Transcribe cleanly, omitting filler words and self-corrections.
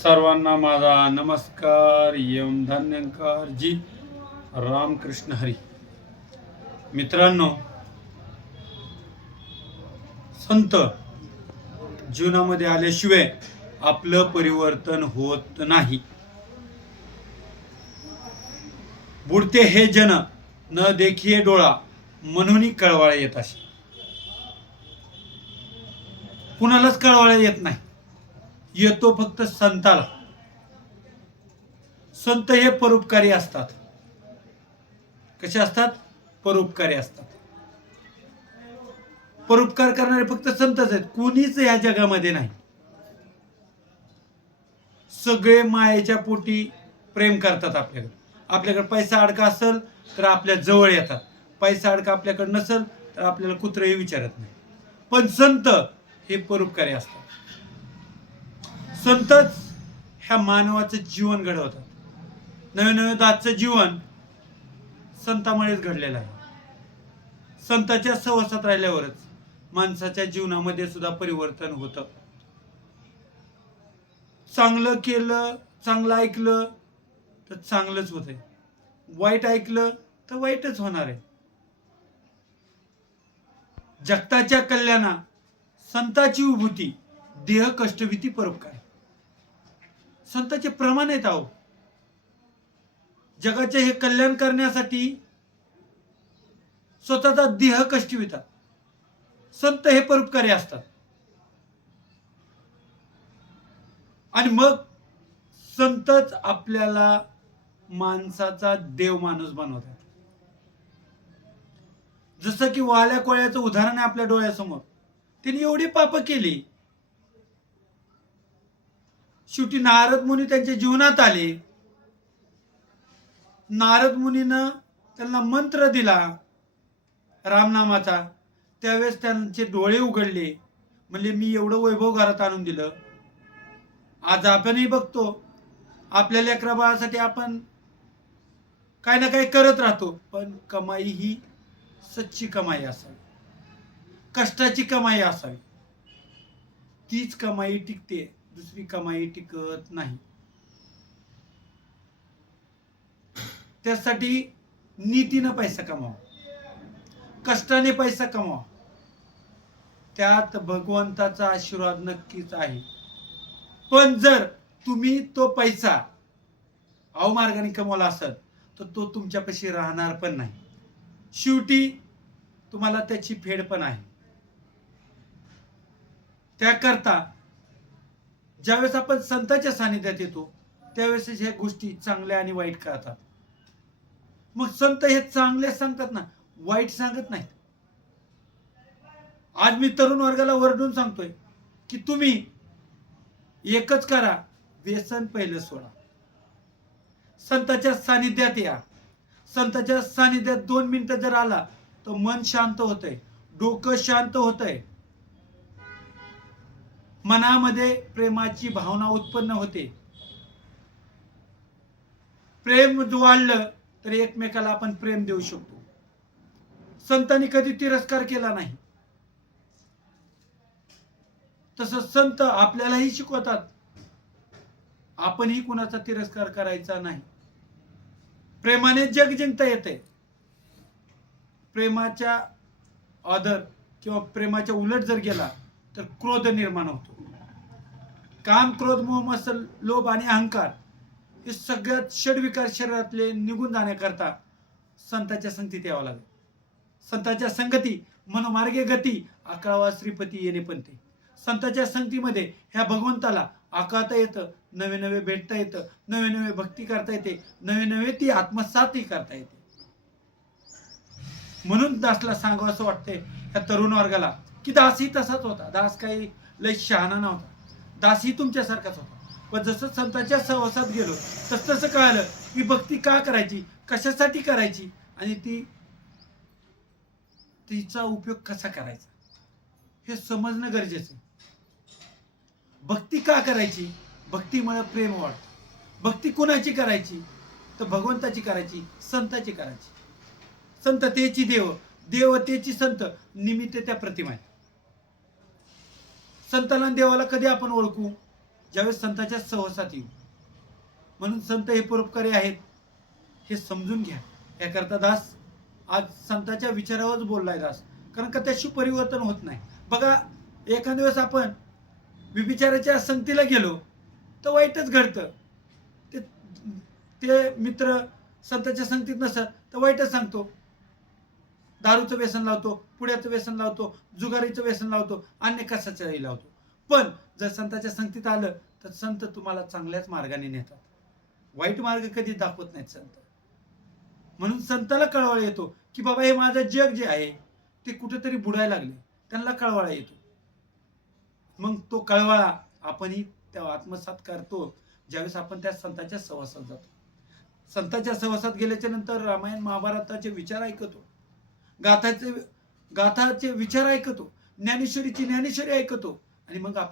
सर्वांना माझा नमस्कार. यम धान्यंकार जी रामकृष्ण हरी. मित्रांनो, संत जीवनामध्ये आल्याशिवाय आपलं परिवर्तन होत नाही. बुडते हे जन न देखिये डोळा म्हणून कळवळा येत असे. कुणालाच कळवळा येत नाही, येतो फक्त संताला. संत हे परोपकारी असतात. कसे असतात? परोपकारी असतात. परोपकार करणारे फक्त संतच आहेत, कोणीच या जगामध्ये नाही. सगळे मायेच्या पोटी प्रेम करतात आपल्याकडे. आपल्याकडे पैसा अडका असेल तर आपल्या जवळ येतात, पैसा अडका आपल्याकडे नसेल तर आपल्याला कुत्रेही विचारत नाही. पण संत हे परोपकारी असतात. संतच ह्या मानवाचं जीवन घडवतात. नवे नवे दाचं जीवन संतामुळेच घडलेलं आहे. संतांच्या सहवासात राहिल्यावरच माणसाच्या जीवनामध्ये सुद्धा परिवर्तन होतं. चांगलं केलं, चांगलं ऐकलं तर चांगलंच होतंय, वाईट ऐकलं तर वाईटच होणार आहे. जगताच्या कल्याणा संताची उभूती, देह कष्टभीती परोपकार. संताचे प्रमाण आहेत आहो. जगाचे हे कल्याण करण्यासाठी स्वतःचा देह कष्टवितात. संत हे परोपकारी असतात. आणि मग संतच आपल्याला माणसाचा देव माणूस बनवतात. जसं की वाल्या कोळ्याचं उदाहरण आहे आपल्या डोळ्यासमोर. त्यांनी एवढी पाप केली, शेवटी नारद मुनी त्यांच्या जीवनात आले. नारद मुनीनं त्यांना मंत्र दिला रामनामाचा. त्यावेळेस त्यांचे डोळे उघडले. म्हणजे मी एवढं वैभव घरात आणून दिलं. आज आपणही बघतो, आपल्या लेकरा बाळासाठी आपण काय ना काय करत राहतो, पण कमाई ही सच्ची कमाई असावी, कष्टाची कमाई असावी. तीच कमाई टिकते, दुसरी कमाई टिकत नाही. त्यासाठी नीतीनं पैसा कमावा, कष्टाने पैसा कमावा. त्यात भगवंताचा आशीर्वाद नक्कीच आहे. पण जर तुम्ही तो पैसा अवमार्गाने कमवला असेल तर तो तुमच्यापाशी राहणार पण नाही. शेवटी तुम्हाला त्याची फेड पण आहे. त्याकरता ज्यावेळेस आपण संतांच्या सानिध्यात येतो त्यावेळेस ह्या गोष्टी चांगल्या आणि वाईट कळतात. मग संत हे चांगले सांगतात ना, वाईट सांगत नाहीत. आज मी तरुण वर्गाला वरडून सांगतोय की तुम्ही एकच करा, व्यसन पहिलं सोडा. संतांच्या सानिध्यात या. संतांच्या सानिध्यात 2 मिनिटं जर आला तर मन शांत होतंय, डोकं शांत होतंय, मनामध्ये प्रेमाची भावना उत्पन्न होते. प्रेम वाढलं तर एकमेकाला आपण प्रेम देऊ शकतो. संतांनी कधी तिरस्कार केला नाही. तसं संत आपल्यालाही शिकवतात, आपणही कुणाचा तिरस्कार करायचा नाही. प्रेमाने जग जिंकता येते. प्रेमाच्या आदर किंवा प्रेमाच्या उलट जर गेला तर क्रोध निर्माण होतो. काम, क्रोध, मोह, मत्सर, लोभ आणि अहंकार हे सगळ्यात षडविकार शरीरातले निघून जाण्याकरता संतांच्या संगतीत यावं लागेल. संतांच्या संगती मनोमार्गे गती, 11वा श्रीपती येणे पण ते. संतांच्या संगतीमध्ये ह्या भगवंताला आकाता येतं, नवे नवे भेटता येतं, नवे नवे भक्ती करता येते, नवे नवे ती आत्मसातही करता येते. म्हणून दासला सांगावं असं वाटतंय ह्या तरुण वर्गाला की दासही तसाच होता. दास काही लय शहाणा नव्हता. दासही तुमच्यासारखाच होता. पण जसं संतांच्या सहवासात गेलो तसं तसं कळालं की भक्ती का करायची, कशासाठी करायची आणि तिचा उपयोग कसा करायचा हे समजणं गरजेचं आहे. भक्ती का करायची? भक्तीमुळे प्रेम वाढतं. भक्ती कुणाची करायची? तर भगवंताची करायची, संताची करायची. संततेची देव, देवतेची संत, निमित्त त्या प्रतिमा आहेत. संताला देवाला कधी आपण ओळखू? ज्यावेळेस संतांच्या सहवासात येऊ. म्हणून संत हे परोपकारी आहेत हे समजून घ्या. याकरता दास आज संतांच्या विचारावरच बोललाय दास, कारण का त्याशी परिवर्तन होत नाही. बघा, एखाद्या दिवस आपण विभिचाराच्या संगतीला गेलो तर वाईटच घडतं. ते ते मित्र संतांच्या संगतीत नसत तर वाईटच सांगतो. दारूचं व्यसन लावतो, पुड्याचं व्यसन लावतो, जुगारीचं व्यसन लावतो, अन्य कशाचंही लावतो. पण जर संतांच्या संगतीत आलं तर संत तुम्हाला चांगल्याच मार्गाने नेतात. वाईट मार्ग कधी दाखवत नाहीत संत. म्हणून संताला कळवळा येतो की बाबा हे माझं जग जे आहे ते कुठेतरी बुडायला लागले. त्यांना कळवळा येतो. मग तो कळवळा आपणही त्या आत्मसात करतो ज्यावेळेस आपण त्या संतांच्या सहवासात जातो. संतांच्या सहवासात गेल्याच्या नंतर रामायण महाभारताचे विचार ऐकतो, गाथाचे विचार ऐकतो, ज्ञानेश्वरीची ज्ञानेश्वरी ऐकतो आणि मग